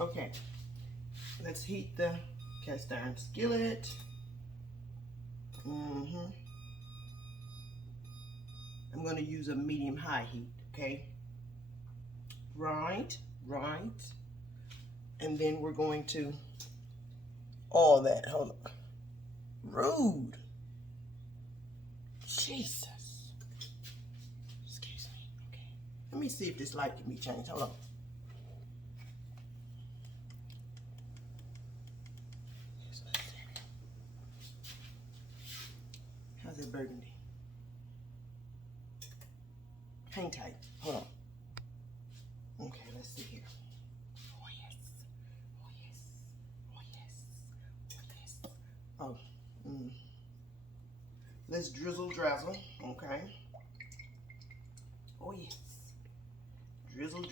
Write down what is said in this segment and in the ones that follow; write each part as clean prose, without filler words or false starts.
Okay, let's heat the cast iron skillet. I'm going to use a medium-high heat, okay? Right. And then we're going to all that. Hold on. Rude. Jesus. Excuse me. Okay. Let me see if this light can be changed. Hold on. How's that burgundy? Hang tight. Hold on. Okay, let's see here. Oh yes. Oh yes. Oh yes. Oh yes. Oh. Let's drizzle drazzle. Okay. Oh yes. Drizzle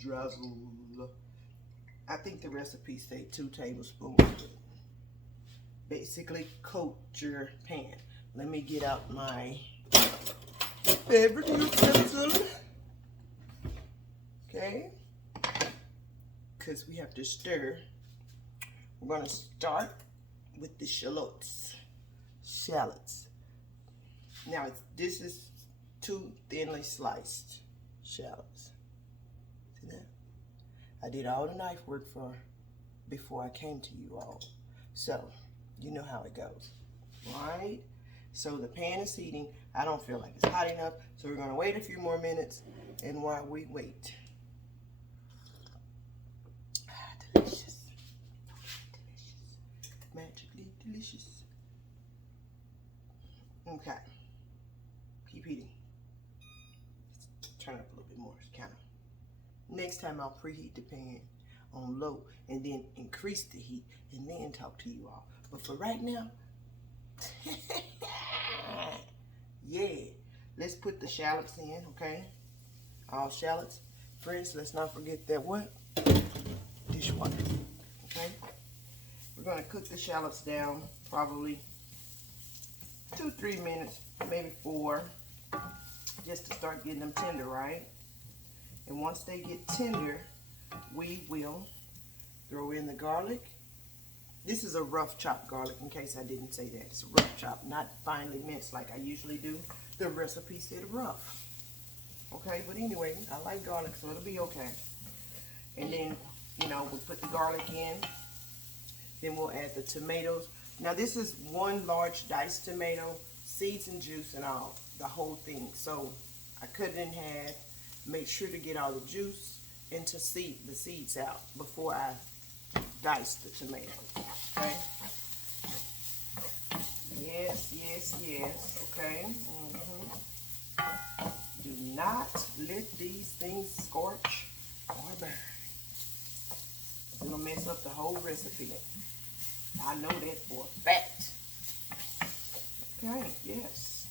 drazzle. I think the recipe said 2 tablespoons. Basically coat your pan. Let me get out my favorite utensil. Okay. Because we have to stir. We're going to start with the shallots. Now this is 2 thinly sliced shallots. See that? I did all the knife work before I came to you all. So you know how it goes, right? So the pan is heating. I don't feel like it's hot enough, so we're gonna wait a few more minutes. And while we wait, delicious, magically delicious. Okay, keep heating. Turn up a little bit more, kind of. Next time I'll preheat the pan on low and then increase the heat and then talk to you all. But for right now, yeah, let's put the shallots in, okay? All shallots. Friends, let's not forget that what? Dishwater, okay? We're gonna cook the shallots down probably 2-3 minutes, maybe 4, just to start getting them tender, right? And once they get tender, we will throw in the garlic. This is a rough chopped garlic, in case I didn't say that. It's a rough chop, not finely minced like I usually do. The recipe said rough. Okay, but anyway, I like garlic, so it'll be okay. And then, you know, we'll put the garlic in. Then we'll add the tomatoes. Now this is 1 large diced tomato, seeds and juice and all, the whole thing. So I cut it in half, make sure to get all the juice and to the seeds out before I dice the tomatoes, okay? Yes, okay? Do not let these things scorch or burn. It's gonna mess up the whole recipe. I know that for a fact. Okay, yes.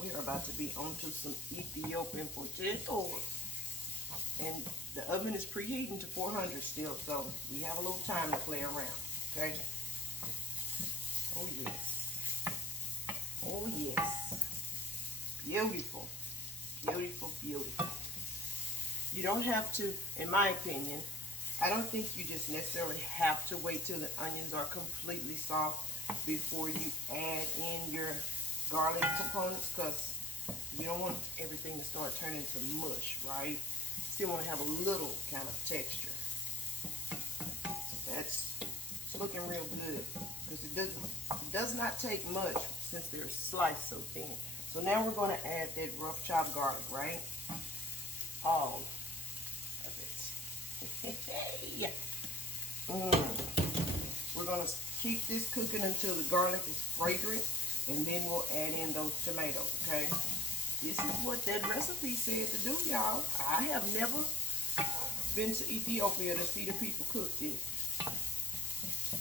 We are about to be onto some Ethiopian potatoes. And the oven is preheating to 400 still, so we have a little time to play around, okay? Oh yes. Oh yes. Beautiful. Beautiful, beautiful. You don't have to, in my opinion, I don't think you just necessarily have to wait till the onions are completely soft before you add in your garlic components, because you don't want everything to start turning to mush, right? Still want to have a little kind of texture. So it's looking real good, because it does not take much since they're sliced so thin. So now we're going to add that rough chopped garlic, right? All of it. We're going to keep this cooking until the garlic is fragrant, and then we'll add in those tomatoes, okay? This is what that recipe said to do, y'all. I have never been to Ethiopia to see the people cook this.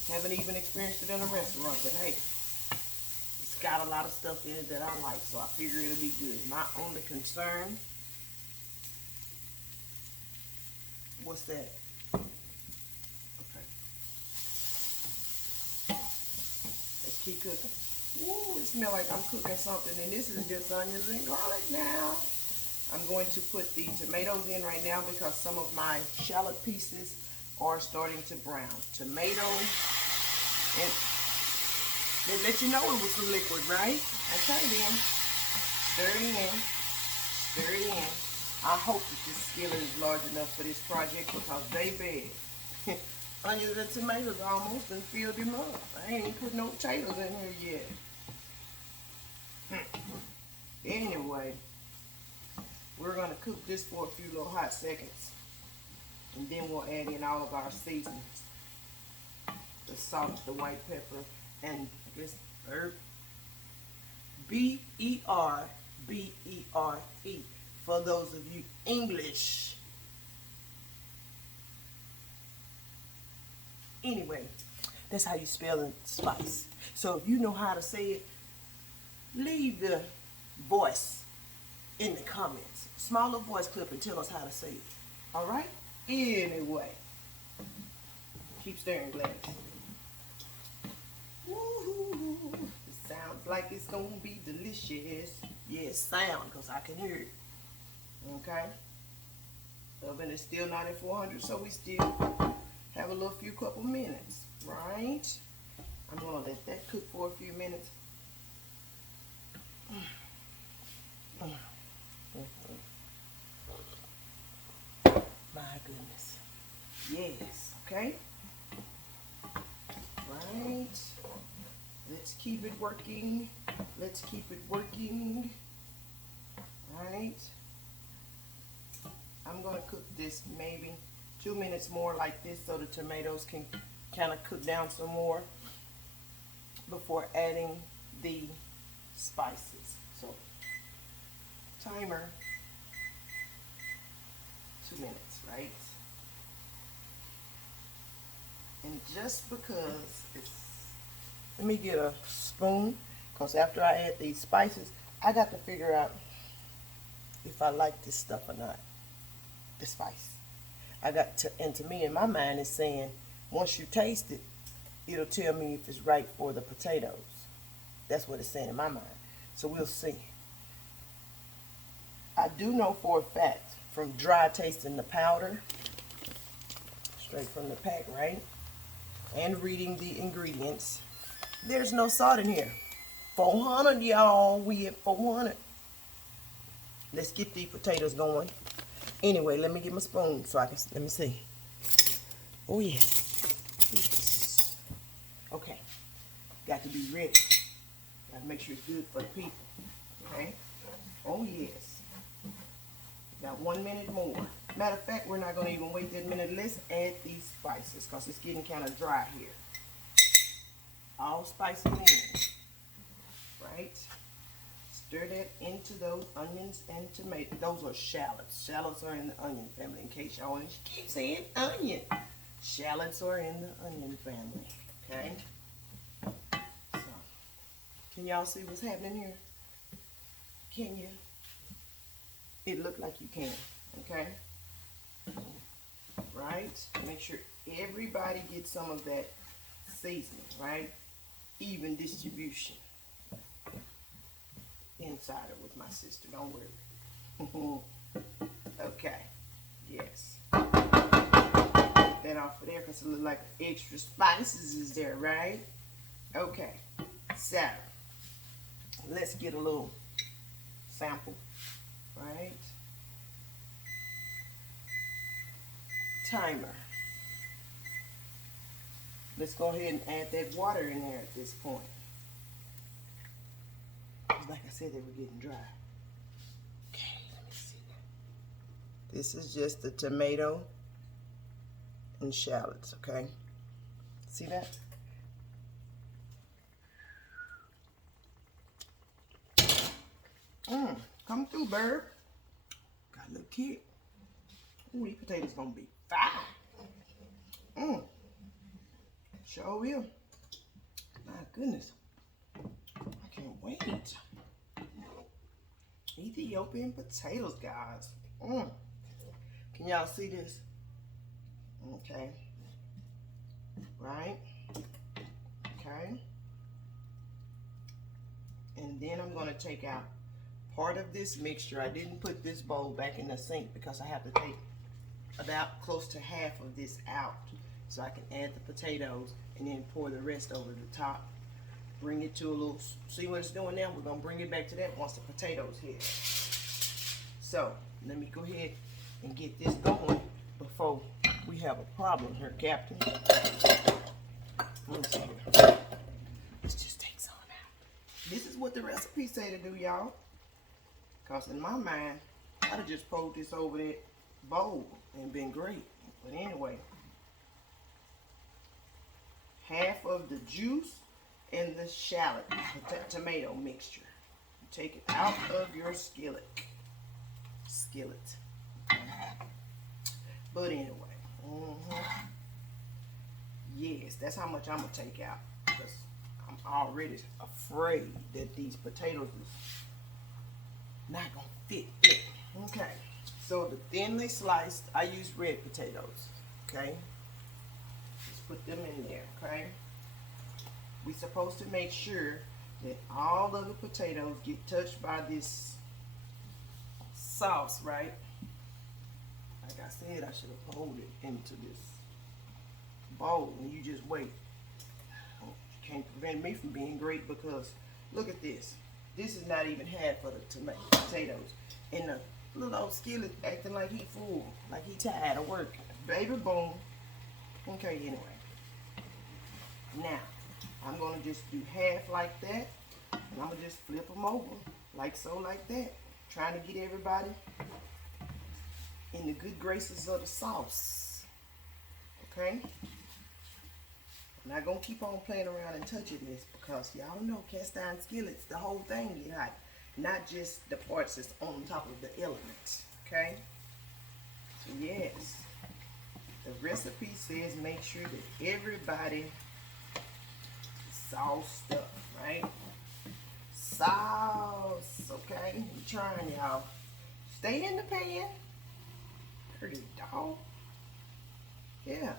Haven't even experienced it in a restaurant, but hey, it's got a lot of stuff in it that I like, so I figure it'll be good. My only concern, what's that? Okay. Let's keep cooking. Ooh, it smells like I'm cooking something, and this is just onions and garlic now. I'm going to put the tomatoes in right now because some of my shallot pieces are starting to brown. Tomato, and they let you know it was some liquid, right? Okay then. Stir it in. Stir it in. I hope that this skillet is large enough for this project because they big. Onions and tomatoes almost and filled them up. I ain't even put no potatoes in here yet. Anyway, we're going to cook this for a few little hot seconds. And then we'll add in all of our seasonings. The salt, the white pepper, and I guess B-E-R-B-E-R-E for those of you English. Anyway, that's how you spell the spice. So if you know how to say it, leave the voice in the comments. Small little voice clip and tell us how to say it. Alright? Anyway. Keep stirring, Gladys. Woo-hoo. It sounds like it's going to be delicious. Yes, sound, because I can hear it. Okay? Oven is still not at 400, so we still have a little few couple minutes, right? I'm going to let that cook for a few minutes. My goodness. Yes, okay? Right. Let's keep it working. Let's keep it working. Right. I'm going to cook this maybe 2 minutes more like this so the tomatoes can kind of cook down some more before adding the spices. So, timer, 2 minutes, right? And just because it's, let me get a spoon, because after I add these spices, I got to figure out if I like this stuff or not, the spice. I got to, and to me, in my mind, it's saying, once you taste it, it'll tell me if it's right for the potatoes. That's what it's saying in my mind. So we'll see. I do know for a fact, from dry tasting the powder, straight from the pack, right? And reading the ingredients, there's no salt in here. 400, y'all. We at 400. Let's get these potatoes going. Anyway, let me get my spoon so I can, let me see. Oh, yeah. Yes. Okay. Got to be ready. Got to make sure it's good for the people. Okay? Oh, yes. Got 1 minute more. Matter of fact, we're not going to even wait that minute. Let's add these spices because it's getting kind of dry here. All spices in. Right? Stir that into those onions and tomatoes. Those are shallots. Shallots are in the onion family, in case y'all keep saying onion. Shallots are in the onion family. Okay? So, can y'all see what's happening here? Can you? It looked like you can. Okay? Right? Make sure everybody gets some of that seasoning, right? Even distribution. Insider with my sister, don't worry. Okay, yes. Get that off of there because it looks like extra spices is there, right? Okay, so let's get a little sample, right? Timer. Let's go ahead and add that water in there at this point. Like I said, they were getting dry. Okay, let me see. This is just the tomato and shallots, okay? See that? Come through, Burb. Got a little kick. Ooh, these potatoes gonna be fine. Sure will. My goodness. I can't wait. Ethiopian potatoes, guys. Can y'all see this? Okay. Right? Okay. And then I'm going to take out part of this mixture, I didn't put this bowl back in the sink because I have to take about close to half of this out so I can add the potatoes and then pour the rest over the top. Bring it to a little, see what it's doing now? We're gonna bring it back to that once the potatoes hit. So let me go ahead and get this going before we have a problem here, Captain. Let me see here. Let's just take some out. This is what the recipe say to do, y'all. Cause in my mind, I'd have just poured this over that bowl and been great. But anyway, half of the juice and the shallot, tomato mixture. You take it out of your skillet. But anyway, yes, that's how much I'm gonna take out because I'm already afraid that these potatoes is not gonna fit it. Okay, so the thinly sliced, I use red potatoes. Okay, just put them in there. Okay, we're supposed to make sure that all of the potatoes get touched by this sauce, right? Like I said, I should have poured it into this bowl and you just wait. You can't prevent me from being great because look at this. This is not even half of the potatoes. And the little old skillet acting like he full, like he tired of working. Baby boom. Okay, anyway. Now, I'm gonna just do half like that. And I'm gonna just flip them over like so, like that. Trying to get everybody in the good graces of the sauce. Okay? I'm not gonna keep on playing around and touching this because y'all know cast iron skillets, the whole thing get hot. Not just the parts that's on top of the element. Okay? So yes, the recipe says make sure that everybody is sauced up, right? Sauce, okay? I'm trying, y'all. Stay in the pan. Pretty dog. Yeah.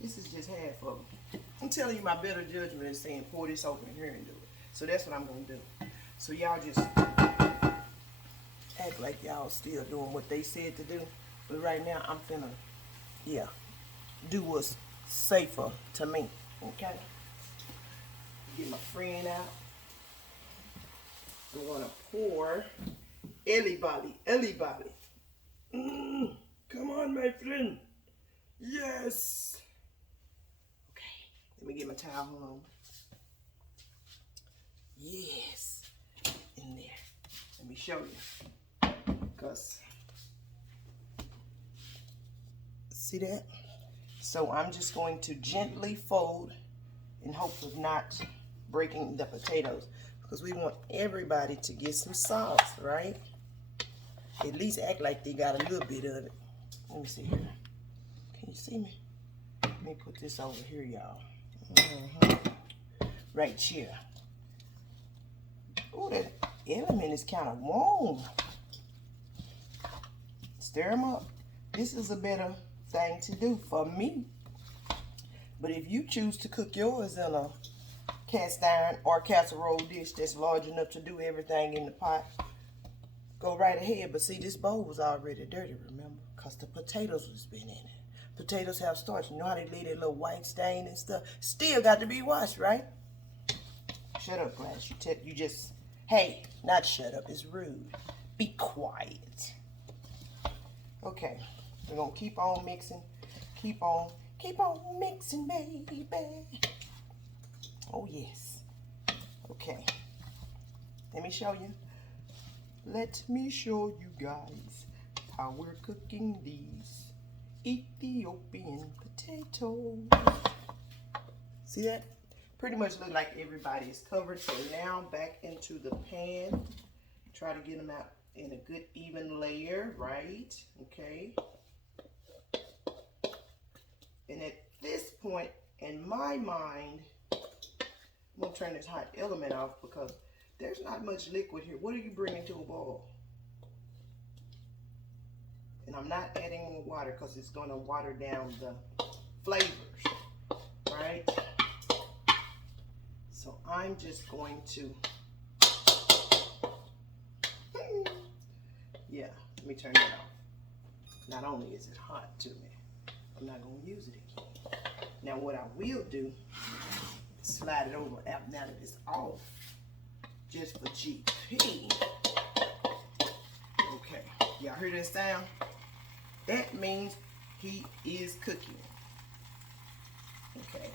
This is just half of them. I'm telling you, my better judgment is saying pour this over in here and do it. So that's what I'm going to do. So y'all just act like y'all still doing what they said to do. But right now, I'm finna, yeah, do what's safer to me. Okay? Get my friend out. I'm going to pour everybody. Come on, my friend. Yes. Okay, let me get my towel on. Yes, in there. Let me show you. Because, see that? So I'm just going to gently fold in hopes of not breaking the potatoes. Because we want everybody to get some sauce, right? At least act like they got a little bit of it. Let me see here. Can you see me? Let me put this over here, y'all. Right here. Oh, that element is kind of warm. Stir them up. This is a better thing to do for me. But if you choose to cook yours in a cast iron or casserole dish that's large enough to do everything in the pot, go right ahead. But see, this bowl was already dirty, remember? Because the potatoes was been in it. Potatoes have starch. You know how they leave that little white stain and stuff? Still got to be washed, right? Shut up, Glass. You just, hey, not shut up. It's rude. Be quiet. Okay. We're going to keep on mixing. Keep on mixing, baby. Oh, yes. Okay. Let me show you. Let me show you guys how we're cooking these Ethiopian potatoes. See that? Pretty much look like everybody is covered. So now back into the pan. Try to get them out in a good even layer, right? Okay. And at this point, in my mind, I'm gonna turn this hot element off because there's not much liquid here. What are you bringing to a boil? And I'm not adding more water because it's gonna water down the flavors, right? So I'm just going to Yeah, let me turn that off. Not only is it hot to me, I'm not going to use it again. Now what I will do is slide it over now that it's off, just for GP. Okay, y'all hear that sound? That means he is cooking. Okay,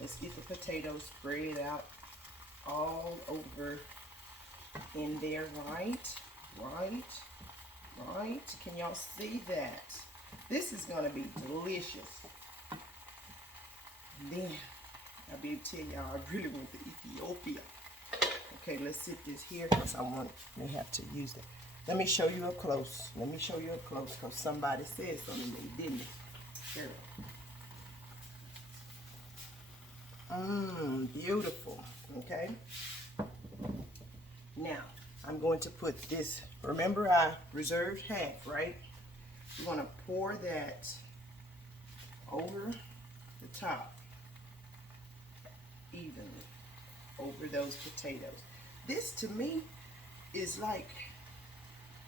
let's get the potatoes spread out all over in there, right? Can y'all see that? This is gonna be delicious. And then I'll be able to tell y'all I really went to Ethiopia. Okay, let's sit this here because may have to use it. Let me show you up close. Because somebody said something they didn't. Here. Beautiful. Okay. Now, I'm going to put this, remember I reserved half, right? We're going to pour that over the top evenly over those potatoes. This to me is like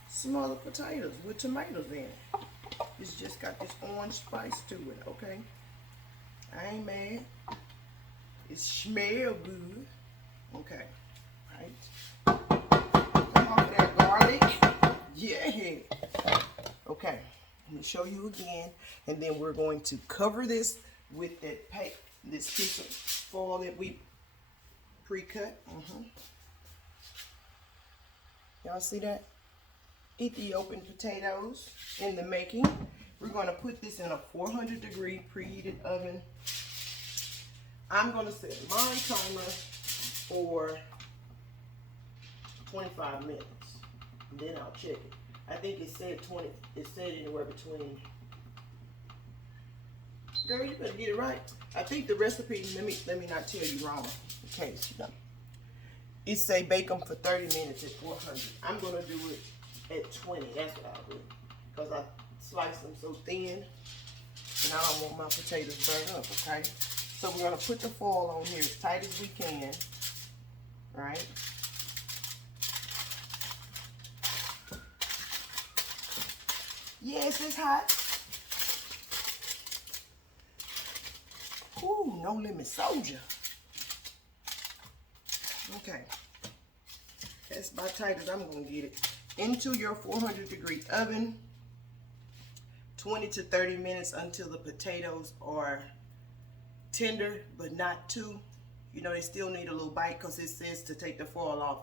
smaller potatoes with tomatoes in it. It's just got this orange spice to it, okay? I ain't mad. It smell good. Okay, right? Come off of that garlic. Yeah. Okay, let me show you again. And then we're going to cover this with this piece of foil that we pre-cut. Y'all see that? Ethiopian potatoes in the making. We're going to put this in a 400-degree preheated oven. I'm going to set my timer for 25 minutes. And then I'll check it. I think it said 20. It said anywhere between. Girl, you better get it right. I think the recipe. Let me not tell you wrong. In case you know. It say bake them for 30 minutes at 400. I'm going to do it at 20. That's what I'll do. Because I slice them so thin. And I don't want my potatoes burnt up, okay? So we're going to put the foil on here as tight as we can. Right? Yes, it's hot. Ooh, no limit soldier. Okay. That's about tight as I'm going to get it. Into your 400-degree oven. 20 to 30 minutes until the potatoes are tender, but not too. You know, they still need a little bite because it says to take the foil off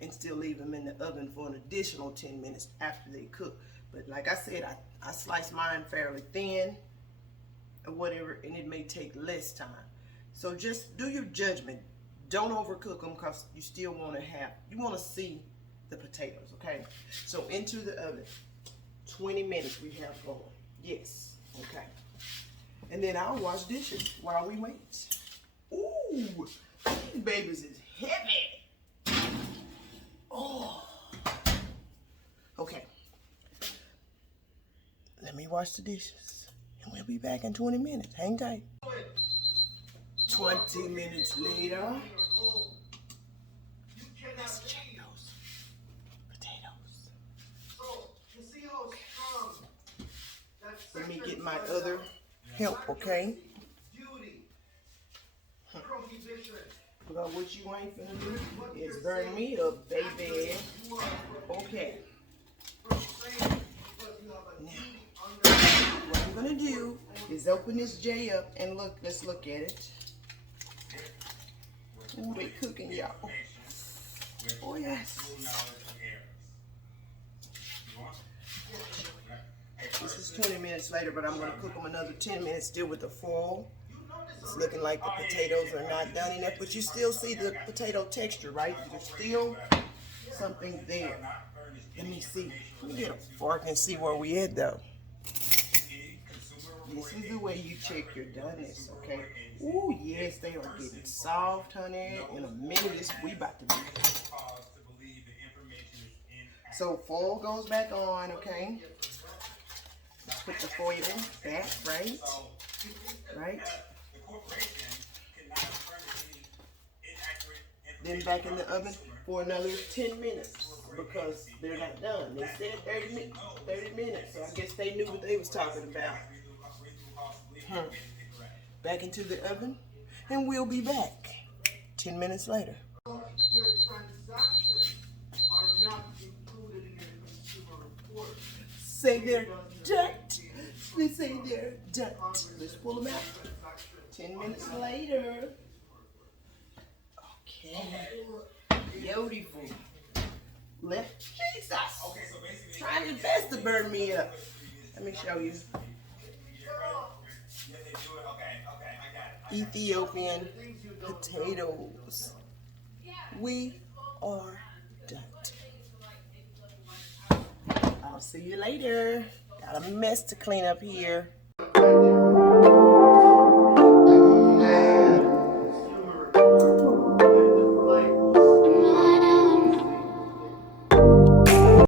and still leave them in the oven for an additional 10 minutes after they cook. But like I said, I slice mine fairly thin or whatever, and it may take less time. So just do your judgment. Don't overcook them because you still want to see the potatoes, okay? So into the oven, 20 minutes we have going. Yes, okay. And then I'll wash dishes while we wait. Ooh, these babies is heavy. Oh. Okay. Let me wash the dishes. And we'll be back in 20 minutes. Hang tight. 20 minutes later. Let's check those potatoes. Let me get my other help, okay? But what you ain't finna do is burn me up, baby. Okay. Now, what I'm gonna do is open this J up and look. Let's look at it. Ooh, they cooking, y'all. Oh yes. This is 20 minutes later, but I'm gonna cook them another 10 minutes still with the foil. It's looking like the potatoes are not done enough, but you still see the potato texture, right? There's still something there. Let me see. Let me get a fork and see where we at, though. This is the way you check your doneness, okay? Ooh, yes, they are getting soft, honey. In a minute, we about to be. So foil goes back on, okay? Put the foil back, right? Right? Then back in the oven for another 10 minutes. because they're not done. They said 30 minutes, so I guess they knew what they was talking about. Back into the oven, and we'll be back 10 minutes later. Your transactions are not included in your consumer report. Say they're done. They say they're done. Let's pull them out. 10 minutes later. Okay. Beautiful. Left. Jesus. Trying his best to burn me up. Let me show you. Ethiopian potatoes. We are done. I'll see you later. Got a mess to clean up here.